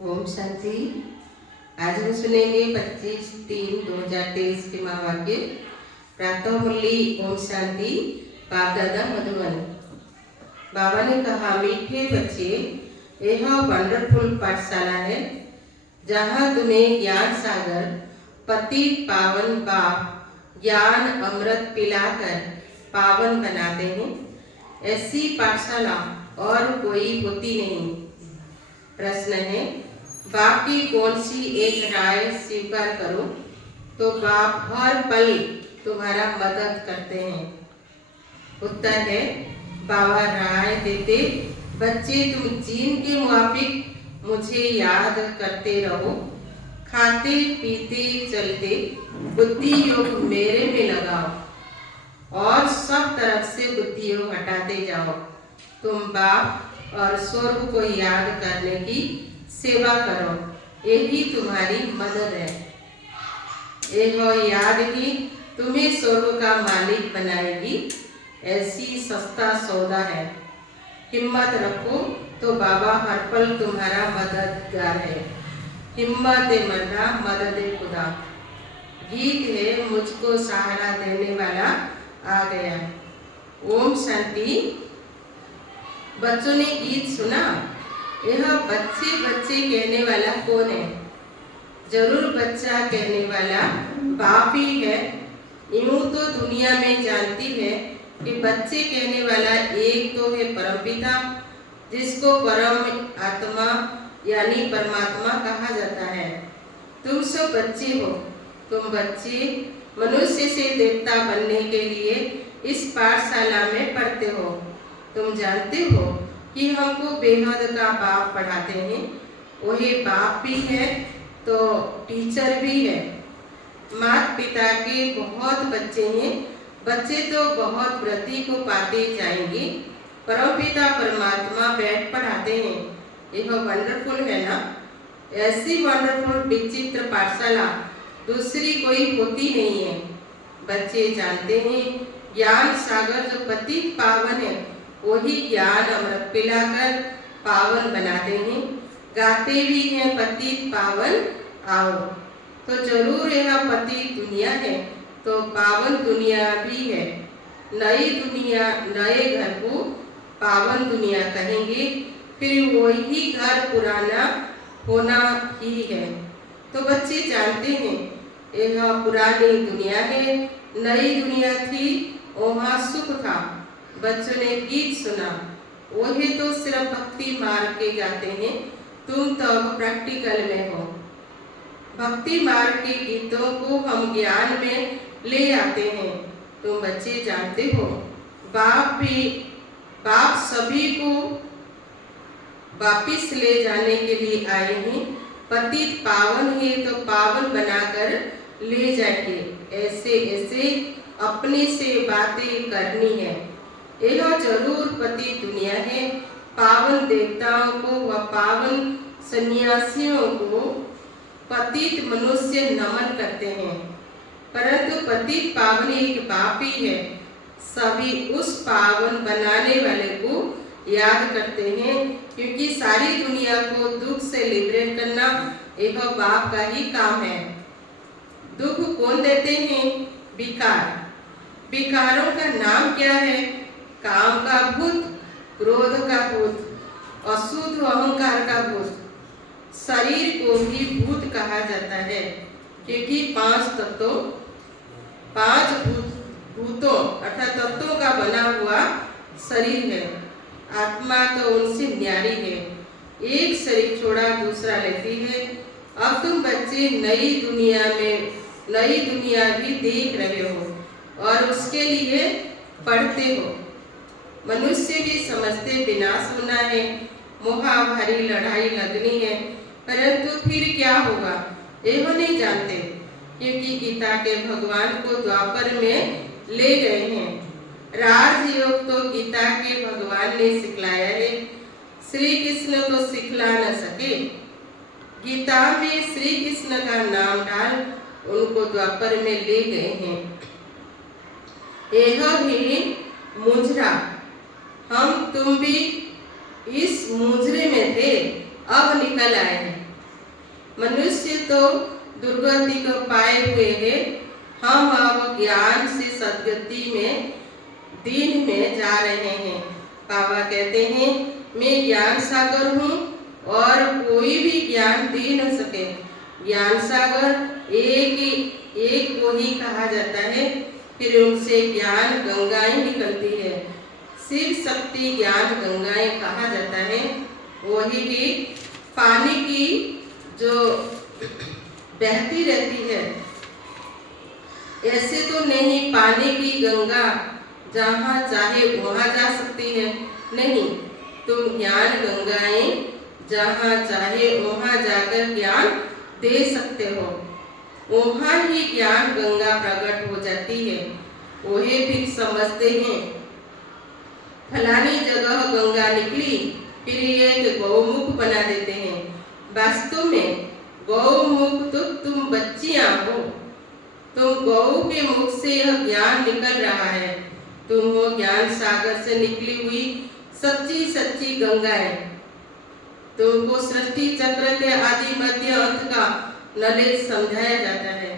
ओम शांति। आज हम सुनेंगे 25/3/2023 के महावाक्य। प्रातः मुरली ओम शांति। बाप दादा मधुबन। बाबा ने कहा, मीठे बच्चे, यह वंडरफुल पाठशाला है जहाँ तुम्हें ज्ञान सागर पतित पावन बाप ज्ञान अमृत पिलाकर पावन बनाते हैं। ऐसी पाठशाला और कोई होती नहीं। प्रश्न है, बाप की कौन सी एक राय स्वीकार करो तो बाप हर पल तुम्हारा मदद करते हैं। उत्तर है, बाबा राय देते, बच्चे तुम जीन के मुआफिक मुझे याद करते रहो, खाते पीते चलते बुद्धि योग मेरे में लगाओ और सब तरफ से बुद्धि योग हटाते जाओ। तुम बाप और स्वर्ग को याद करने की सेवा करो, यही तुम्हारी मदद है। यह याद ही तुम्हें स्वर्ग का मालिक बनाएगी। ऐसी सस्ता सौदा है। हिम्मत रखो तो बाबा हर पल तुम्हारा मददगार है। हिम्मत मरना मदद खुदा। गीत है, मुझको सहारा देने वाला आ गया। ओम शांति। बच्चों ने गीत सुना। यह बच्चे बच्चे कहने वाला कौन है? जरूर बच्चा कहने वाला बाप ही है। यूं तो दुनिया में जानती है कि बच्चे कहने वाला एक तो है परमपिता, जिसको परम आत्मा यानी परमात्मा कहा जाता है। तुम सब बच्चे हो। तुम बच्चे मनुष्य से देवता बनने के लिए इस पाठशाला में पढ़ते हो। तुम जानते हो कि हमको बेहद का बाप पढ़ाते हैं। वही बाप भी है तो टीचर भी है। माता पिता के बहुत बच्चे हैं। बच्चे तो बहुत वृद्धि को पाते जाएंगे। परमपिता परमात्मा बैठ पढ़ाते हैं। यह वंडरफुल है ना? ऐसी वंडरफुल विचित्र पाठशाला दूसरी कोई होती नहीं है। बच्चे जानते हैं ज्ञान सागर जो पतित पावन है वही ज्ञान अमृत पिलाकर पावन बनाते हैं। गाते भी हैं, पतित पावन आओ। तो जरूर यह पतित दुनिया है तो पावन दुनिया भी है। नई दुनिया, नए घर को पावन दुनिया कहेंगे। फिर वही घर पुराना होना ही है। तो बच्चे जानते हैं यह पुरानी दुनिया है, नई दुनिया थी, वहाँ सुख था। बच्चों ने गीत सुना। वही तो सिर्फ भक्ति मार्ग के गाते हैं। तुम तो प्रैक्टिकल में हो। भक्ति मार्ग के गीतों को हम ज्ञान में ले आते हैं। तुम बच्चे जानते हो बाप सभी को वापिस ले जाने के लिए आए हैं। पतित पावन है तो पावन बनाकर ले जाएंगे। ऐसे ऐसे अपने से बातें करनी है। यह जरूर पतित दुनिया है। पावन देवताओं को व पावन सन्यासियों को पतित मनुष्य नमन करते हैं, परंतु पतित पावन एक बाप ही है। सभी उस पावन बनाने वाले को याद करते हैं, क्योंकि सारी दुनिया को दुख से लिबरेट करना यह बाप का ही काम है। दुख कौन देते हैं? विकार। विकारों का नाम क्या है? काम का भूत, क्रोध का भूत, अशुद्ध अहंकार का भूत। शरीर को भी भूत कहा जाता है, क्योंकि पांच भूतों अर्थात तत्वों का बना हुआ शरीर है। आत्मा तो उनसे न्यारी है। एक शरीर छोड़ा दूसरा लेती है। अब तुम बच्चे नई दुनिया भी देख रहे हो और उसके लिए पढ़ते हो। मनुष्य भी समझते विनाश होना है, महाभारी लड़ाई लगनी है, परंतु फिर क्या होगा यह नहीं जानते, क्योंकि गीता के भगवान को द्वापर में ले गए हैं। राजयोग तो गीता के भगवान ने सिखलाया है। श्री कृष्ण तो सिखला न सके। गीता में श्री कृष्ण का नाम डाल उनको द्वापर में ले गए हैं। यह ही मुजरा। हम तुम भी इस मुजरे में थे, अब निकल आए हैं। मनुष्य तो दुर्गति को पाए हुए है, हम अब ज्ञान से सदगति में दीन में जा रहे हैं। बाबा कहते हैं मैं ज्ञान सागर हूँ और कोई भी ज्ञान दे न सके। ज्ञान सागर एक को ही कहा जाता है, फिर उनसे ज्ञान गंगाएं निकलती है। शिव शक्ति ज्ञान गंगाएं कहा जाता है। वही भी पानी की जो बहती रहती है, ऐसे तो नहीं पानी की गंगा जहाँ चाहे वहाँ जा सकती है, नहीं, तुम ज्ञान गंगाएं जहाँ चाहे वहाँ जाकर ज्ञान दे सकते हो। वहाँ ही ज्ञान गंगा प्रकट हो जाती है। वही भी समझते हैं फलानी जगह गंगा निकली, फिर एक गौमुख बना देते हैं। वास्तव में गौमुख तो तुम बच्चियां हो, तुम गौ के मुख से यह ज्ञान निकल रहा है। तुम हो ज्ञान सागर से निकली हुई सच्ची सच्ची गंगाएं। तुमको सृष्टि चक्र के आदि मध्य अंत का नॉलेज समझाया जाता है।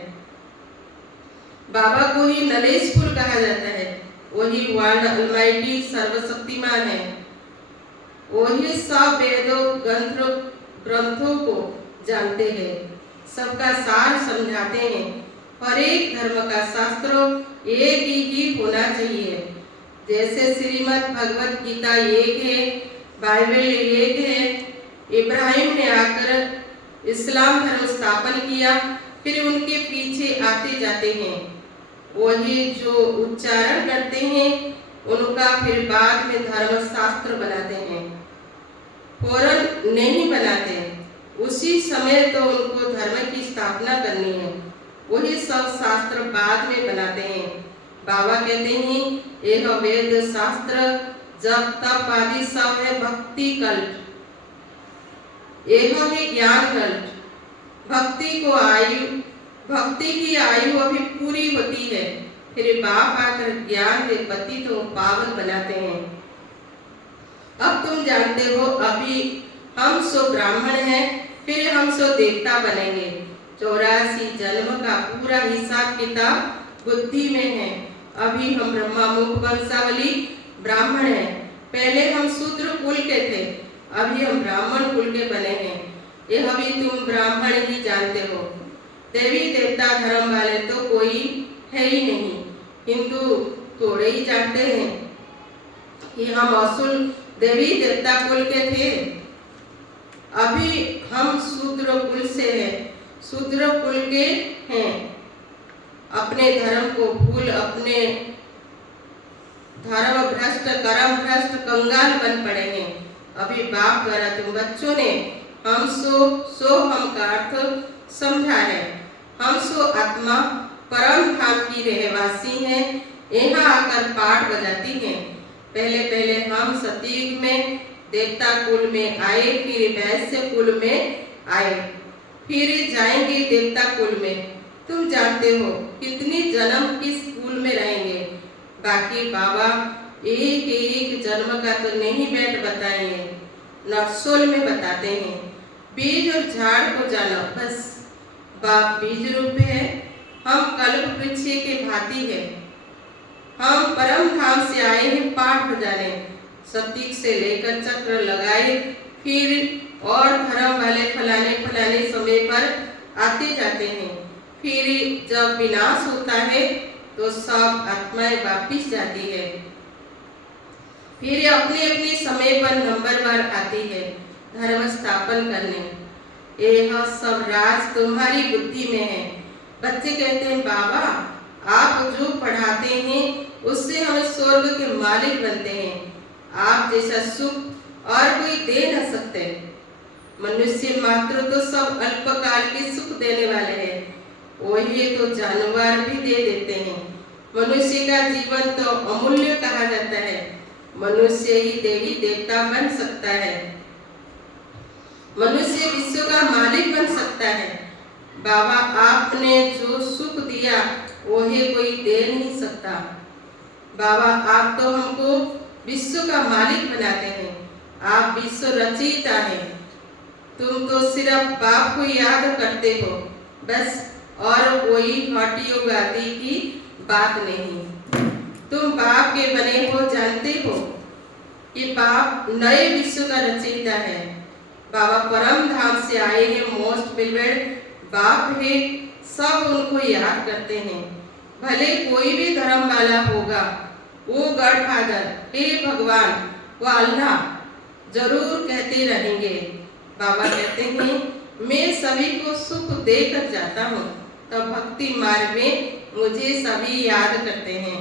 बाबा को ही नॉलेजफुल कहा जाता है। वही वर्ल्ड अलमाइटी सर्वशक्तिमान है। वही सब वेदों ग्रंथों को जानते हैं, सबका सार समझाते हैं। हर एक धर्म का शास्त्र एक ही होना चाहिए। जैसे श्रीमद् भगवत गीता एक है, बाइबल एक है। इब्राहिम ने आकर इस्लाम धर्म स्थापन किया, फिर उनके पीछे आते जाते हैं। वही जो उच्चारण करते हैं उनका फिर बाद में धर्म शास्त्र बनाते हैं। फौरन नहीं बनाते, उसी समय तो उनको धर्म की स्थापना करनी है। वही सब शास्त्र बाद में बनाते हैं। बाबा कहते हैं यह वेद शास्त्र जब तप आदि सब है भक्ति कल्ट, यह है ज्ञान कल्ट। भक्ति की आयु अभी पूरी होती है, फिर बाप आकर ज्ञान के पति तो पावन बनाते हैं। अब तुम जानते हो अभी हम सो ब्राह्मण हैं, फिर हम सो देवता बनेंगे। 84 जन्म का पूरा हिसाब किताब बुद्धि में है। अभी हम ब्रह्मा मुख वंशावली ब्राह्मण हैं। पहले हम शूद्र कुल के थे, अभी हम ब्राह्मण कुल के बने हैं। यह भी तुम ब्राह्मण ही जानते हो। देवी देवता धर्म वाले तो कोई है ही नहीं। हिंदू थोड़े ही जानते हैं कि हम असुल देवी देवता कुल के थे। अभी हम शूद्र कुल से हैं, शूद्र कुल के हैं। अपने धर्म को भूल, अपने धर्म भ्रष्ट, कर्म भ्रष्ट, कंगाल बन पड़े हैं। अभी बाप द्वारा तुम बच्चों ने हम सो हम का अर्थ समझा है। हम सो आत्मा परम धाम की रहवासी हैं। यहाँ आकर पाठ बजाती हैं। पहले पहले हम सतयुग में देवता कुल में आए, फिर वैश्य कुल में आए, फिर जाएंगे देवता कुल में। तुम जानते हो कितनी जन्म किस कुल में रहेंगे। बाकी बाबा एक एक जन्म का तो नहीं बैठ बताएंगे, नक्सोल में बताते हैं। बीज और झाड़ को जानो, बस बाप बीज रूप है। हम कल्प वृक्ष के भांति है। हम परम धाम से आए हैं पाठ बजाने। सतीक से लेकर चक्र लगाए, फिर और धर्म वाले फलाने फलाने समय पर आते जाते हैं। फिर जब विनाश होता है तो सब आत्माएं वापिस जाती है, फिर अपने अपने समय पर नंबरवार आती है धर्म स्थापन करने। यह सब राज तुम्हारी बुद्धि में है। बच्चे कहते हैं बाबा आप जो पढ़ाते हैं उससे हम स्वर्ग के मालिक बनते हैं। आप जैसा सुख और कोई दे न सकते। मनुष्य मात्र तो सब अल्पकाल के सुख देने वाले हैं, वही तो जानवर भी दे देते हैं। मनुष्य का जीवन तो अमूल्य कहा जाता है। मनुष्य ही देवी देवता बन सकता है। मनुष्य विश्व का मालिक बन सकता है। बाबा आपने जो सुख दिया वही कोई दे नहीं सकता। बाबा आप तो हमको विश्व का मालिक बनाते हैं। आप विश्व रचयिता हैं। तुम तो सिर्फ बाप को याद करते हो बस, और कोई हटियोगादी की बात नहीं। तुम बाप के बने हो, जानते हो कि बाप नए विश्व का रचयिता है। बाबा परम धाम से आए हैं, मोस्ट बिलवेड बाप है, सब उनको याद करते हैं। भले कोई भी धर्म वाला होगा, वो गॉडफादर, हे भगवान, वो अल्लाह जरूर कहते रहेंगे। बाबा कहते हैं, मैं सभी को सुख देकर जाता हूँ, तब भक्ति मार्ग में मुझे सभी याद करते हैं।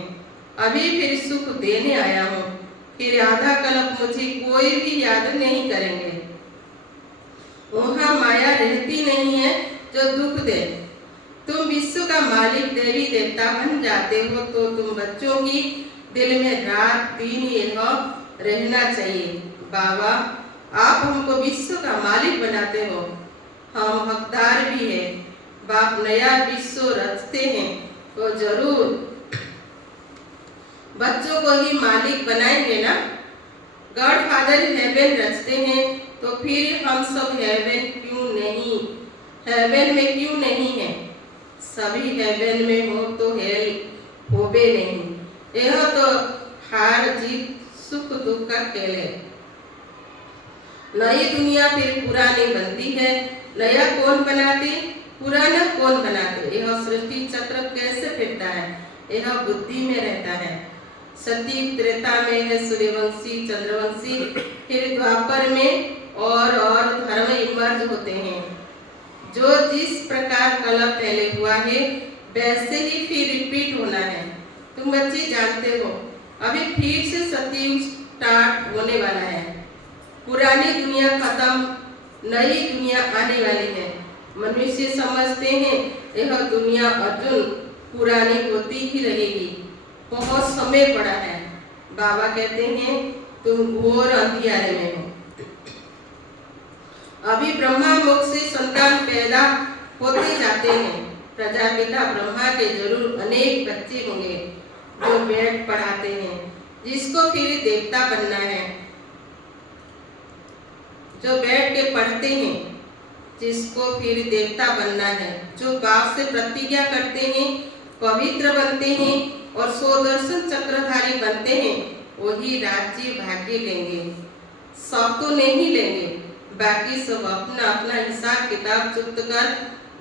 अभी फिर सुख देने आया हूँ, फिर आधा कल्प मुझे कोई भी याद नहीं करेंगे। वहाँ माया रहती नहीं है जो दुख दे। तुम विश्व का मालिक देवी देवता बन जाते हो तो तुम बच्चों की दिल में रात दिन यह रहना चाहिए, बाबा आप हमको विश्व का मालिक बनाते हो, हम हकदार भी है। बाप नया विश्व रचते हैं तो जरूर बच्चों को ही मालिक बनाएंगे ना। गॉड फादर हेवन रचते हैं तो फिर हम सब हेवन में क्यों नहीं है? सभी हेवन में हो तो हेल होबे नहीं। यह तो हार जीत सुख दुख का खेल है। नई दुनिया फिर पुरानी बनती है, नया कौन बनाते, पुराना कौन बनाते? यह सृष्टि चक्र कैसे फिरता है? यह बुद्धि में रहता है। सती त्रेता में है सूर्यवंशी चंद्रवंशी, फिर द्वापर में और धर्म इमर्ज होते हैं। जो जिस प्रकार कला पहले हुआ है वैसे ही फिर रिपीट होना है। तुम बच्चे जानते हो अभी फिर से सतयुग स्टार्ट होने वाला है। पुरानी दुनिया खत्म, नई दुनिया आने वाली है। मनुष्य समझते हैं यह दुनिया अर्जुन पुरानी होती ही रहेगी, बहुत समय पड़ा है। बाबा कहते हैं तुम घोर अंधियारे में हो। अभी ब्रह्मा मुख से संतान पैदा होते जाते हैं। प्रजापिता ब्रह्मा के जरूर अनेक बच्चे होंगे जो वेद पढ़ाते हैं, जिसको फिर देवता बनना है। जो बैठ के पढ़ते हैं जिसको फिर देवता बनना है। जो बाप से प्रतिज्ञा करते हैं, पवित्र बनते हैं और 100 दर्शन चक्रधारी बनते हैं, वही राज्य भाग्य लेंगे। सब तो नहीं लेंगे, बाकी सब अपना अपना हिसाब किताब चुप्त कर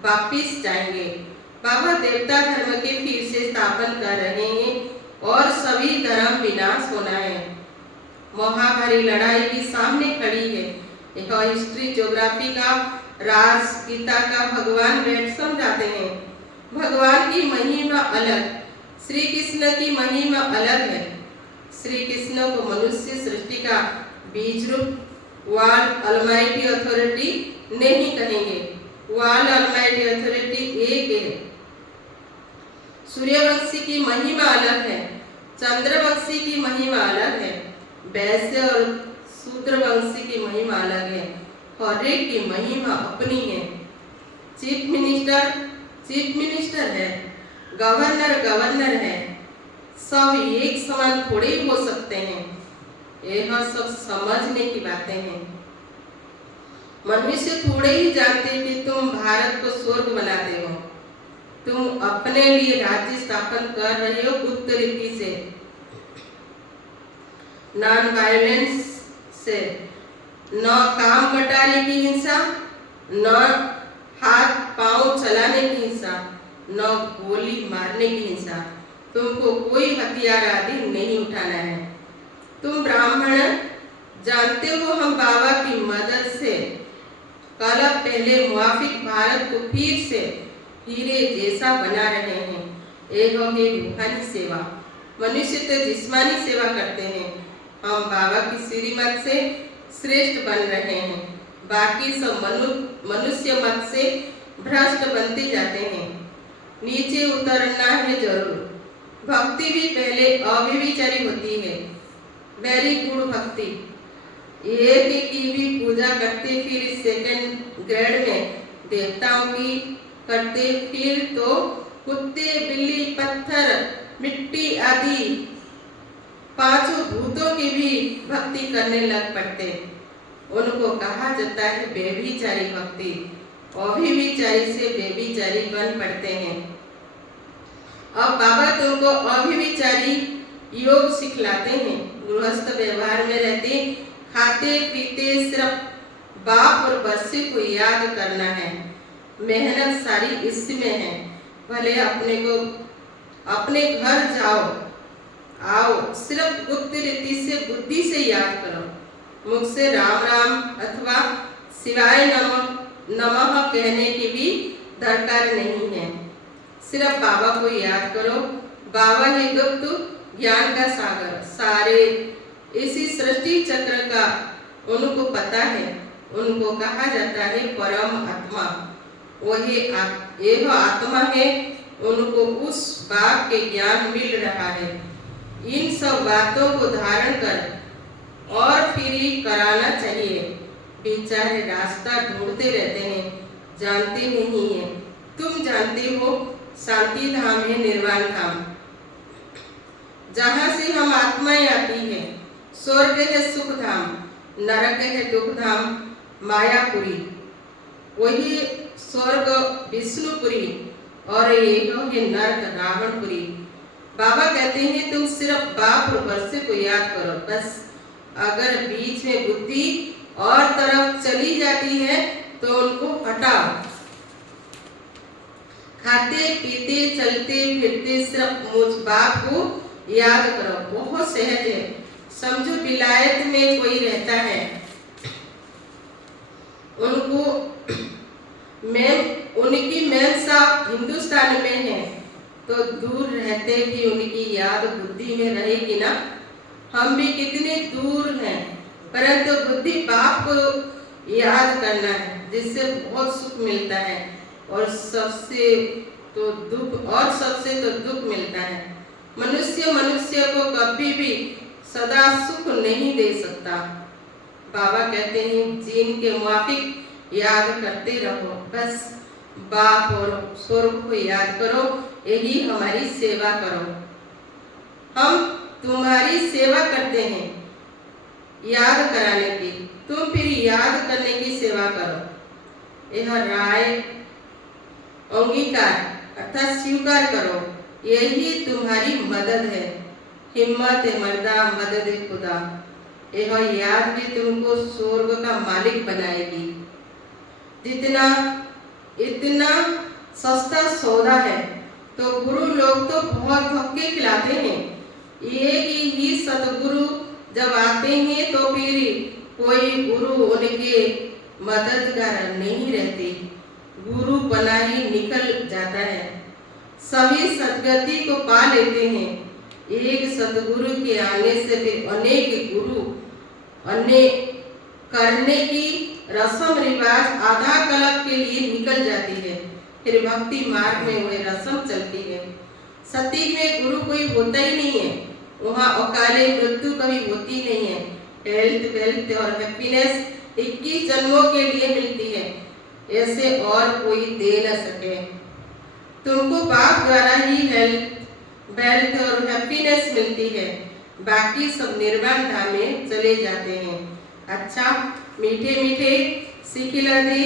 वापिस जाएंगे। बाबा देवता धर्म के फिर से स्थापन कर रहे हैं और सभी धर्म विनाश होना है। महाभारी लड़ाई भी सामने खड़ी है। यह हिस्ट्री ज्योग्राफी का राज गीता का भगवान वेद समझाते हैं। भगवान की महिमा अलग, श्री कृष्ण की महिमा अलग है। श्री कृष्ण को मनुष्य सृष्टि का बीज रूप वाल अलमाइटी अथॉरिटी नहीं कहेंगे। वाल अलमाइटी अथॉरिटी एक है। सूर्यवंशी की महिमा अलग है, चंद्रवंशी की महिमा अलग है, वैश्य और शूद्रवंशी की महिमा अलग है। हर एक की महिमा अपनी है। चीफ मिनिस्टर है, गवर्नर है, सब एक समान थोड़े ही हो सकते हैं। यह सब समझने की बातें हैं। मनुष्य थोड़े ही जानते कि तुम भारत को स्वर्ग बनाते हो। तुम अपने लिए राज्य स्थापन कर रहे हो गुप्त रीति से, नॉन वायलेंस से, न काम कटारे की हिंसा, न हाथ पांव चलाने की हिंसा, न गोली मारने की हिंसा। तुमको कोई हथियार आदि नहीं उठाना है। तुम ब्राह्मण जानते हो हम बाबा की मदद से कल पहले मुआफिक भारत को फिर से हीरे जैसा बना रहे हैं। एक है रूहानी सेवा। मनुष्य तो जिस्मानी सेवा करते हैं, हम बाबा की श्रीमत से श्रेष्ठ बन रहे हैं। बाकी सब मनुष्य मत से भ्रष्ट बनते जाते हैं। नीचे उतरना है जरूर। भक्ति भी पहले अव्यभिचारी होती है, वेरी गुड भक्ति। एक की भी पूजा करते, फिर सेकंड ग्रेड में देवताओं की करते, फिर तो कुत्ते बिल्ली पत्थर मिट्टी आदि 5 भूतों की भी भक्ति करने लग पड़ते। उनको कहा जाता है व्यभिचारी भक्ति। अभिविचारी से व्यभिचारी बन पड़ते हैं। अब बाबा तुमको अभिविचारी योग सिखलाते हैं। गृहस्थ व्यवहार में रहते खाते पीते सिर्फ बाप और बच्चे को याद करना है। मेहनत सारी इसमें है। भले अपने घर जाओ आओ, सिर्फ गुप्त रीति से बुद्धि से याद करो। मुख से राम राम अथवा शिवाय नमः कहने की भी दरकार नहीं है। सिर्फ बाबा को याद करो। बाबा ही गुप्त ज्ञान का सागर, सारे इसी सृष्टि चक्र का उनको पता है। उनको कहा जाता है परम आत्मा। वही यह आत्मा है। उनको उस बाप के ज्ञान मिल रहा है। इन सब बातों को धारण कर और फिर ही कराना चाहिए। बेचारे रास्ता ढूंढते रहते हैं, जानते नहीं है। तुम जानते हो शांति धाम है निर्वाण धाम, जहाँ से हम आत्माएं आती है। स्वर्ग है सुख धाम, नरक है दुख धाम मायापुरी। वही स्वर्ग विष्णुपुरी और ये है नरक रावणपुरी। बाबा कहते हैं तुम सिर्फ बाप और वर्षे को याद करो बस। अगर बीच में बुद्धि और तरफ चली जाती है तो उनको हटाओ। खाते पीते चलते फिरते सिर्फ मुझ बाप को याद करो। बहुत सहज है। समझो विलायत में कोई रहता है, उनकी मेम साहब हिंदुस्तान में है, तो दूर रहते भी उनकी याद बुद्धि में रहेगी ना। हम भी कितने दूर हैं, परंतु बुद्धि बाप को याद करना है, जिससे बहुत सुख मिलता है और सबसे तो दुख मिलता है। मनुष्य को कभी भी सदा सुख नहीं दे सकता। बाबा कहते हैं जीन के मुआफिक याद करते रहो बस। बाप और स्वर्ग को याद करो, यही हमारी सेवा करो। हम तुम्हारी सेवा करते हैं याद कराने की, तुम फिर याद करने की सेवा करो। यह राय अंगीकार अर्थात स्वीकार करो, यही तुम्हारी मदद है। हिम्मत मर्दा मदद खुदा। यह याद भी तुमको स्वर्ग का मालिक बनाएगी। इतना सस्ता सौदा है, तो गुरु लोग तो बहुत धक्के खिलाते हैं। ये ही सतगुरु जब आते हैं तो फिर कोई गुरु उनके मददगार नहीं रहते, गुरु बना ही निकल जाता है। सभी सदगति को पा लेते हैं। एक सदगुरु के आने से फिर अनेक गुरु अनेक करने की रस्म रिवाज आधा कल्प के लिए निकल जाती है। फिर भक्ति मार्ग में वह रस्म चलती है। सती में गुरु कोई होता ही नहीं है, वहाँ अकाले मृत्यु कभी होती नहीं है। हेल्थ वेल्थ और हैप्पीनेस 21 जन्मों के लिए मिलती है, ऐसे और कोई दे न सके। तुमको बाप द्वारा ही हेल्थ वेल्थ और हैप्पीनेस मिलती है, बाकी सब निर्वाण धाम में चले जाते हैं। अच्छा, मीठे मीठे सिखिलादी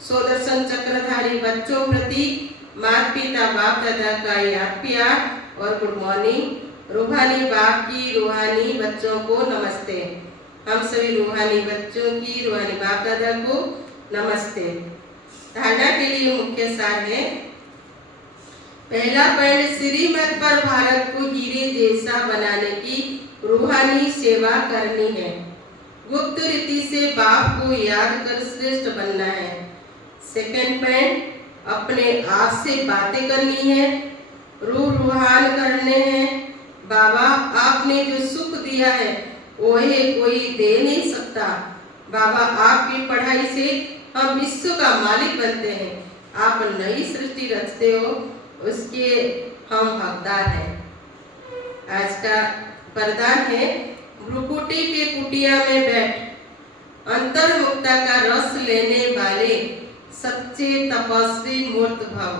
सोदर्शन चक्रधारी बच्चों प्रति माता पिता बाप दादा का याद प्यार और गुड मॉर्निंग। रूहानी बाप की रूहानी बच्चों को नमस्ते। हम सभी रूहानी बच्चों की रूहानी बाप दादा को नमस्ते। धारणा के लिए मुख्य सार है। पहला पॉइंट, श्रीमत पर भारत को हीरे जैसा बनाने की रूहानी सेवा करनी है। गुप्त रीति से बाप को याद कर श्रेष्ठ बनना है। सेकंड पॉइंट, अपने आप से बातें करनी है, रूहान करने हैं। बाबा आपने जो सुख दिया है वह कोई दे नहीं सकता। बाबा आपकी पढ़ाई से हम विश्व का मालिक बनते हैं। आप नई सृष्टि रचते हो, उसके हम हकदार हैं। आज का वरदान है, भ्रुकुटी के कुटिया में बैठ अंतर्मुक्ता का रस लेने वाले सच्चे तपस्वी मूर्त भाव।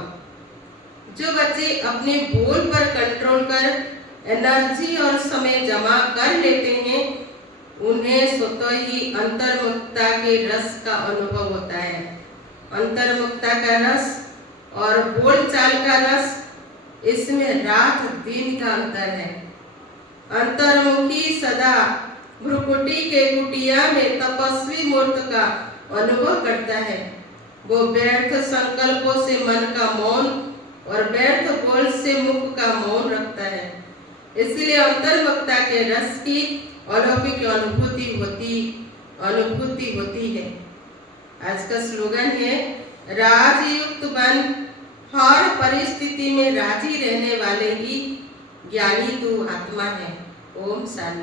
जो बच्चे अपने बोल पर कंट्रोल कर एनर्जी और समय जमा कर लेते हैं, उन्हें स्वतः ही अंतर्मुखता के रस का अनुभव होता है। अंतर्मुखता का रस और बोलचाल का रस, इसमें रात दिन का अंतर है। अंतर्मुखी सदा भ्रुकुटी के कुटिया में तपस्वी मूर्त का अनुभव करता है। वो व्यर्थ संकल्पों से मन का मौन और व्यर्थ बोल से मुख का मौन रखता है। इसलिए अंतर्मुखता के रस की अलौकिक अनुभूति होती है। आज का स्लोगन है, राजयुक्त बन, हर परिस्थिति में राजी रहने वाले ही ज्ञानी तू आत्मा है। ओम शांति।